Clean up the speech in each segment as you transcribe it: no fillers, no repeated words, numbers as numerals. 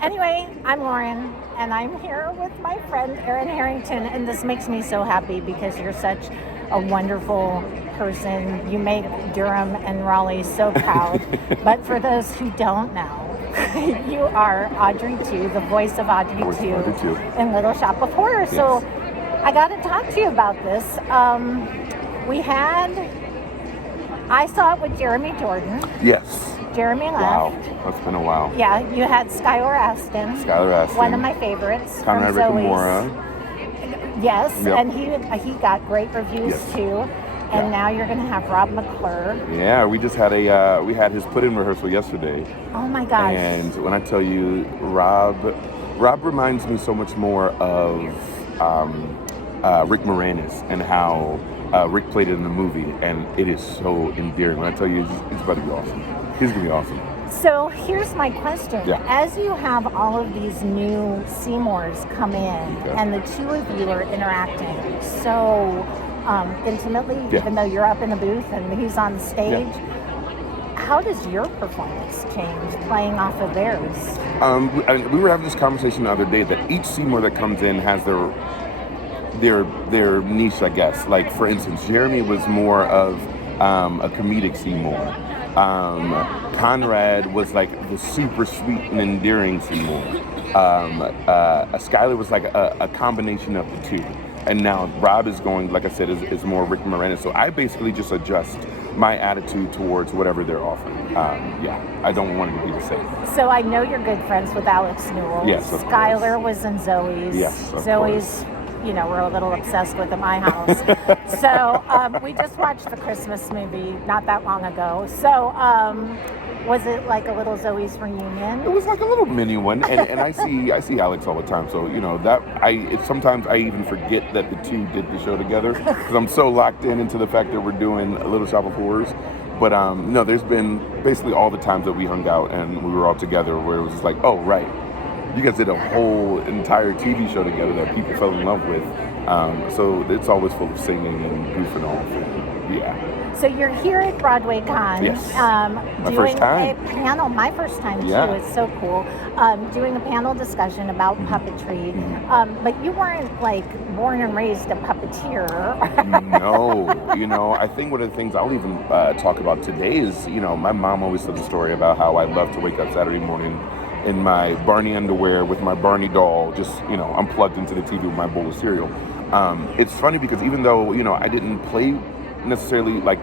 Anyway, I'm Lauren, and I'm here with my friend Erin Harrington, and this makes me so happy because you're such a wonderful person. You make Durham and Raleigh so proud. But for those who don't know, you are Audrey 2, the voice of Audrey 2 in Little Shop of Horrors. Yes. So I got to talk to you about this. I saw it with Jeremy Jordan. Yes. Jeremy left. Wow, that's been a while. Yeah, you had Skylar Astin. One of my favorites. Conrad Rickamora. Yes, Yep. And he got great reviews too. And now you're going to have Rob McClure. Yeah, we just had we had his put-in rehearsal yesterday. Oh my gosh. And when I tell you, Rob reminds me so much more of Rick Moranis and how Rick played it in the movie, and it is so endearing. When I tell you, he's about to be awesome. He's going to be awesome. So here's my question. Yeah. As you have all of these new Seymours come in, and the two of you are interacting so intimately, even though you're up in the booth and he's on the stage, how does your performance change playing off of theirs? We were having this conversation the other day that each Seymour that comes in has their niche, I guess. Like, for instance, Jeremy was more of a comedic Seymour. Conrad was like the super sweet and endearing Seymour. Skylar was like a combination of the two. And now Rob is going, like I said, is more Rick Moranis. So I basically just adjust my attitude towards whatever they're offering. I don't want it to be the same. So I know you're good friends with Alex Newell. Yes, of Skylar course. was in Zoe's. Yes, of Zoe's. Course. You know, we're a little obsessed with at my house. So we just watched the Christmas movie not that long ago. So was it like a little Zoe's reunion? It was like a little mini one, and I see Alex all the time. So you know sometimes I even forget that the two did the show together because I'm so locked into the fact that we're doing a Little Shop of Horrors. But no, there's been basically all the times that we hung out and we were all together where it was just like, oh right. You guys did a whole entire TV show together that people fell in love with. So it's always full of singing and goofing off. And, So you're here at Broadway Con. Yes. Doing first time. a panel, my first time too. It's so cool. Doing a panel discussion about puppetry. But you weren't like born and raised a puppeteer. No, I think one of the things I'll even talk about today is, my mom always told the story about how I love to wake up Saturday morning in my Barney underwear with my Barney doll, just, I'm plugged into the TV with my bowl of cereal. It's funny because even though, I didn't play necessarily like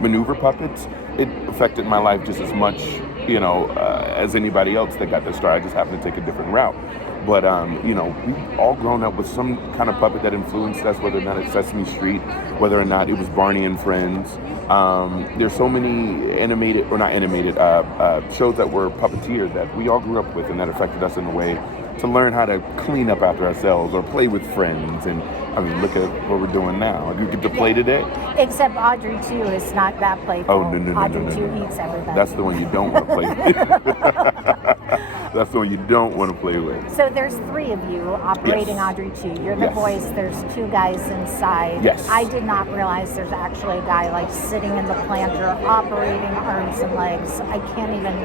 maneuver puppets, it affected my life just as much, as anybody else that got their start. I just happened to take a different route. But, we've all grown up with some kind of puppet that influenced us, whether or not it's Sesame Street, whether or not it was Barney and Friends. There's so many shows that were puppeteered that we all grew up with and that affected us in a way to learn how to clean up after ourselves or play with friends. And I mean, look at what we're doing now. You get to play today. Except Audrey 2 is not that playful. Oh, no. Audrey 2 eats everybody. That's the one you don't want to play with. That's the one you don't want to play with. So there's three of you operating Audrey 2. You're the voice. There's two guys inside. Yes. I did not realize there's actually a guy like sitting in the planter operating arms and legs. I can't even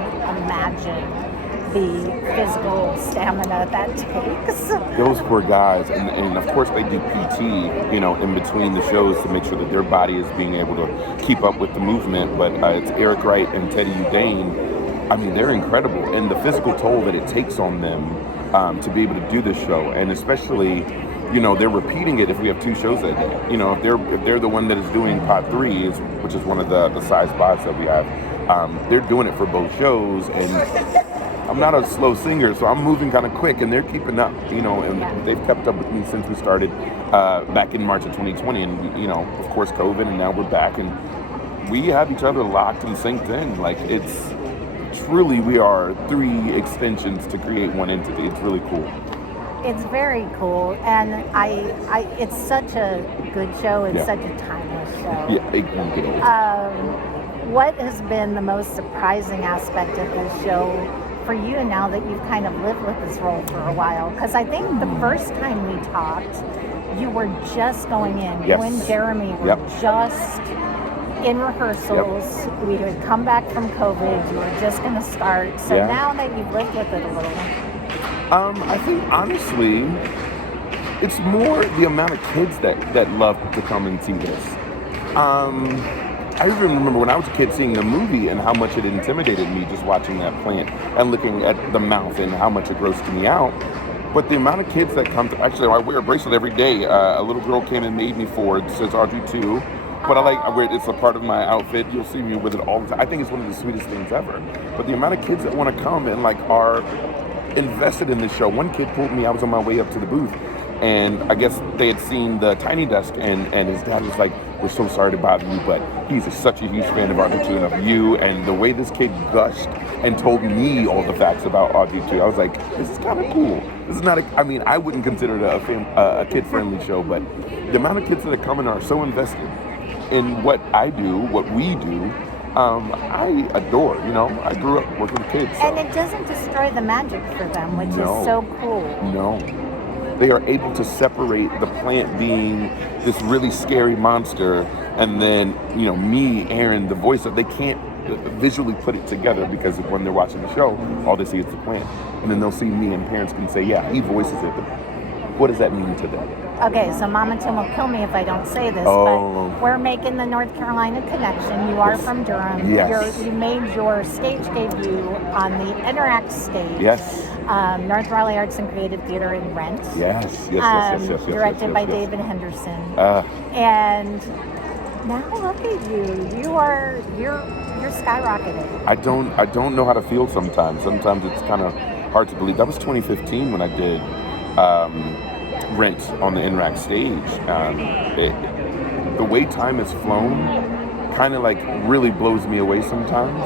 imagine the physical stamina that takes. Those poor guys, and of course they do PT, in between the shows to make sure that their body is being able to keep up with the movement. But it's Eric Wright and Teddy Udane. I mean, they're incredible, and the physical toll that it takes on them to be able to do this show, and especially, they're repeating it if we have two shows that day. If they're the one that is doing pod 3, which is one of the size pods that we have, they're doing it for both shows, and I'm not a slow singer, so I'm moving kind of quick, and they're keeping up, and they've kept up with me since we started back in March of 2020, and, of course, COVID, and now we're back, and we have each other locked and synced in. Like, it's truly, we are three extensions to create one entity. It's really cool. It's very cool, and it's such a good show. It's such a timeless show. Yeah, it won't get old. What has been the most surprising aspect of this show for you now that you've kind of lived with this role for a while? Because I think the first time we talked, you were just going in. Yes. You and Jeremy were just in rehearsals. We had come back from COVID. You were just going to start. So Yeah. now that you've lived with it a little. I think honestly, it's more the amount of kids that love to come and see this. I even remember when I was a kid seeing the movie and how much it intimidated me just watching that plant and looking at the mouth and how much it grossed me out. But the amount of kids that come to, actually, I wear a bracelet every day. A little girl came and made me for it. It says Audrey 2. But I wear it, it's a part of my outfit. You'll see me with it all the time. I think it's one of the sweetest things ever. But the amount of kids that want to come and like are invested in this show. One kid pulled me, I was on my way up to the booth, and I guess they had seen the Tiny Desk, and his dad was like, we're so sorry to bother you, but he's such a huge fan of Audrey 2 and of you. And the way this kid gushed and told me all the facts about Audrey 2, I was like, this is kind of cool. This is not I mean, I wouldn't consider it a kid-friendly show, but the amount of kids that are coming are so invested in what I do, what we do, I adore. I grew up working with kids. So. And it doesn't destroy the magic for them, which is so cool. No. They are able to separate the plant being this really scary monster and then, me, Aaron, the voice of, they can't visually put it together because when they're watching the show, all they see is the plant. And then they'll see me and parents can say, yeah, he voices it, but what does that mean to them? Okay, so Mama Tim will kill me if I don't say this, Oh. but we're making the North Carolina connection. You are from Durham. Yes. You made your stage debut on the Interact stage. Yes. North Raleigh Arts and Creative Theater in Rent. Yes. Directed by David Henderson. And now look at you. You're skyrocketed. I don't know how to feel sometimes. Sometimes it's kind of hard to believe. That was 2015 when I did Rent on the Interact stage. The way time has flown kind of like really blows me away sometimes.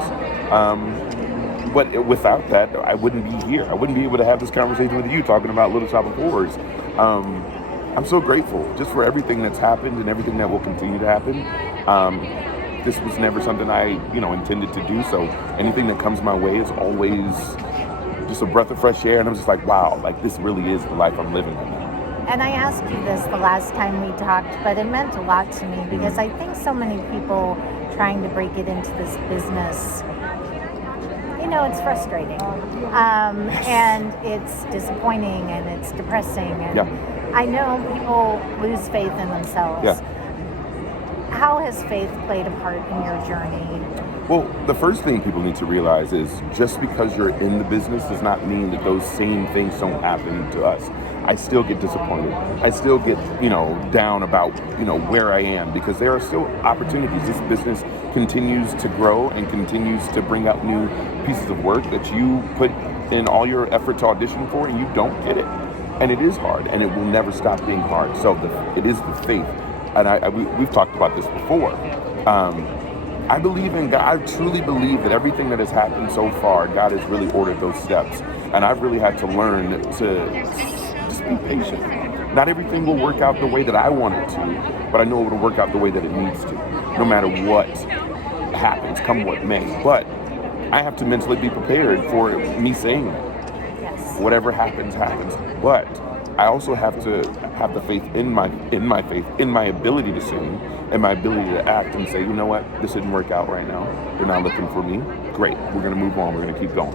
But without that, I wouldn't be here. I wouldn't be able to have this conversation with you talking about Little Shop of Horrors. I'm so grateful just for everything that's happened and everything that will continue to happen. This was never something I, intended to do. So anything that comes my way is always just a breath of fresh air. And I'm just like, wow, like this really is the life I'm living right now. And I asked you this the last time we talked, but it meant a lot to me because I think so many people trying to break it into this business, it's frustrating. And it's disappointing and it's depressing. And I know people lose faith in themselves. Yeah. How has faith played a part in your journey? Well, the first thing people need to realize is just because you're in the business does not mean that those same things don't happen to us. I still get disappointed. I still get, down about, where I am because there are still opportunities. This business continues to grow and continues to bring out new pieces of work that you put in all your effort to audition for and you don't get it. And it is hard and it will never stop being hard. So it is the faith. And we've talked about this before. I believe in God. I truly believe that everything that has happened so far, God has really ordered those steps. And I've really had to learn to just be patient. Not everything will work out the way that I want it to, but I know it will work out the way that it needs to, no matter what happens, come what may. But I have to mentally be prepared for me saying that. Yes. Whatever happens, happens. But I also have to have the faith in my faith, in my ability to sing, and my ability to act and say, you know what, this didn't work out right now. They're not looking for me. Great, we're gonna move on, we're gonna keep going.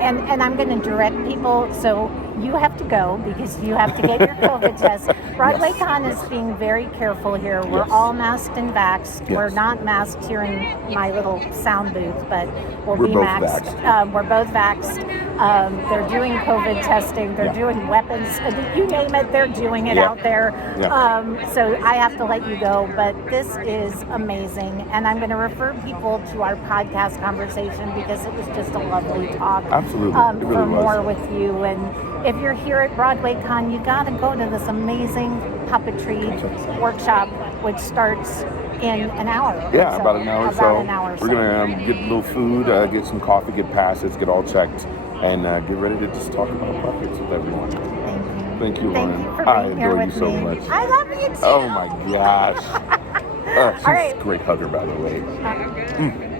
And I'm going to direct people, so you have to go because you have to get your COVID test. BroadwayCon is being very careful here. We're all masked and vaxxed. Yes. We're not masked here in my little sound booth, but we're be both maxed. We're both vaxxed. They're doing COVID testing. They're doing weapons. You name it, they're doing it out there. So I have to let you go, but this is amazing. And I'm going to refer people to our podcast conversation because it was just a lovely talk. Absolutely. It really For was. more with you. And if you're here at BroadwayCon, you got to go to this amazing puppetry workshop, which starts in an hour. Yeah, about an hour or so. An hour. We're going to get a little food, get some coffee, get passes, get all checked, and get ready to just talk about puppets with everyone. Thank you, Lauren. Thank you for being here with you so me. much. I love you too. Oh my gosh. She's a great hugger, by the way.